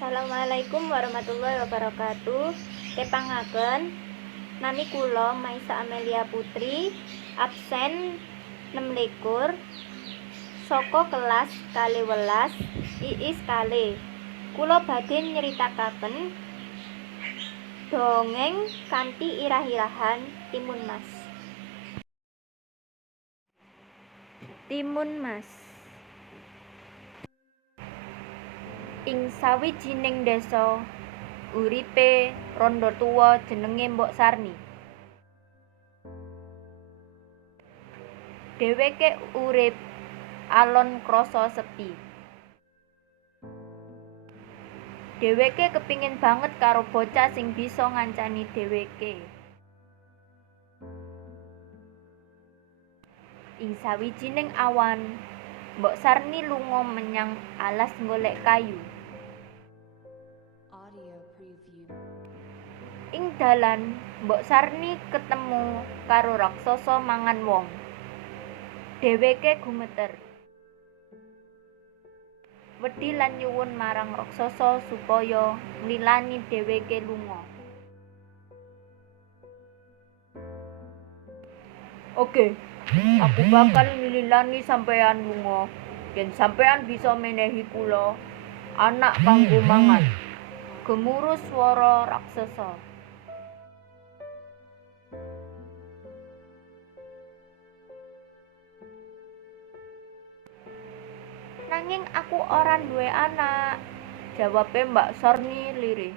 Assalamualaikum warahmatullahi wabarakatuh. Tepangaken nami kula Maisa Amelia Putri, absen 26 saka kelas 12 IIS Kale. Kula badhe nyeritakaken dongeng kanthi irah-irahan Timun Mas. Timun Mas. Ing sawijining desa uripe randha tuwa jenenge Mbok Sarni. Dheweke urip alon krasa sepi. Dheweke kepingin banget karo bocah sing bisa ngancani dheweke. Ing sawijining awan, Mbok Sarni lunga menyang alas golek kayu. Ing dalan, Mbok Sarni ketemu karo raksasa mangan wong. Dheweke gumeter. Wedi lan nyuwun marang raksasa supaya nglilani dheweke lunga. Oke, aku bakal nglilani sampeyan lunga. Yen sampeyan bisa menehi kula anak kanggo mangan. Gemuruh swara raksasa. Nanging aku ora duwe anak, jawabe Mbak Sarni lirih.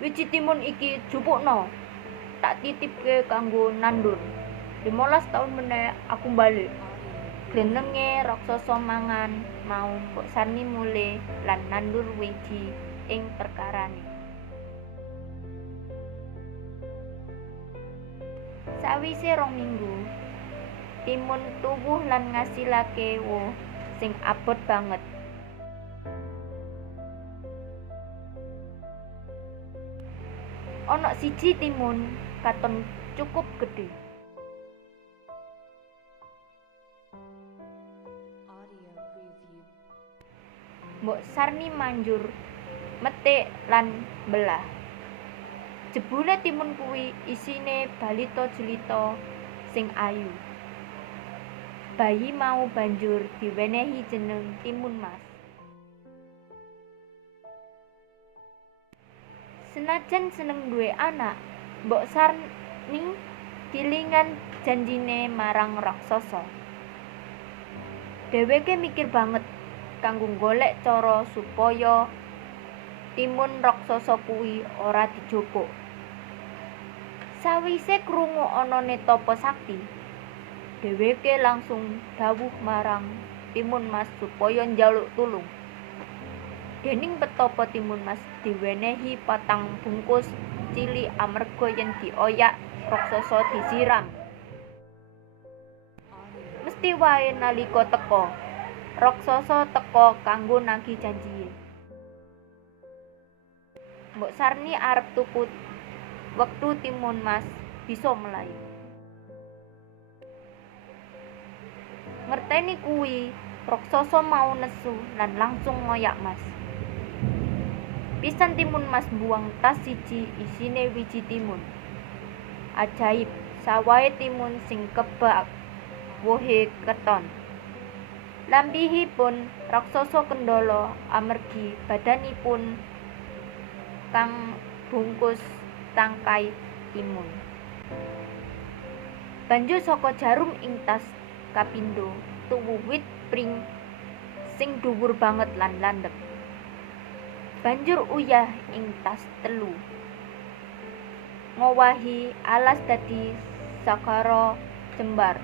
Wiji timun iki jupukno, tak titipke kanggo nandur. 15 taun meneh aku balik. Grenenge raksasa mangan mau Mbok Sarni mulih lan nandur wiji ing perkarane. Sawise 2 minggu, timun tuwuh lan ngasilake woh sing abot banget. Ana siji timun katon cukup gedhe. Mbok Sarni manjur metik lan belah. Jebule timun kuwi isine balita jelita sing ayu. Bayi mau banjur diwenehi jeneng Timun Mas. Senajan seneng duwe anak, Mbok Sarni kilingan janjine marang raksasa. Dheweke mikir banget kanggo golek cara supaya timun raksasa kuwi ora dijupuk. Sawise krungu anane tapa sakti, dheweke langsung dawuh marang Timun Mas supaya njaluk tulung. Dening petapa Timun Mas diwenehi 4 bungkus cilik amarga yen dioyak raksasa disiram. Mesti wae nalika teka, raksasa teka kanggo nagih janjié. Mbok Sarni arep tuku wektu Timun Mas bisa mlayu. Ngerteni kuwi, raksasa mau nesu lan langsung ngoyak Mas. Pisan Timun Mas buang tas siji isine wiji timun. Ajaib, sawahe timun sing kebak wohe keton. Lambihipun raksasa kendala amargi badanipun kang bungkus tangkai timun. Banjur saka jarum ing tas kapindho tuwuh wit pring sing dhuwur banget lan landhep. Banjur uyah ing tas 3. Ngowahi alas dadi sakara jembar.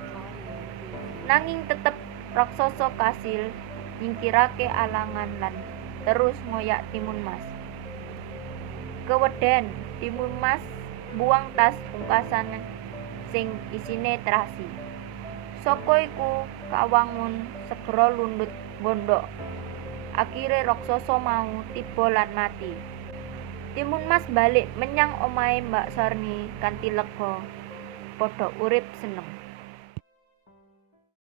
Nanging tetep raksasa kasil nyingkirake alangan lan terus ngoyak Timun Mas. Keweden Timun Mas buang tas pungkasan sing isine terasi. Saka iku kawangun segera lundut gondok. Akhire raksasa mau tiba lan mati. Timun Mas balik menyang omahe Mbak Sarni kanthi lega, padha urip seneng.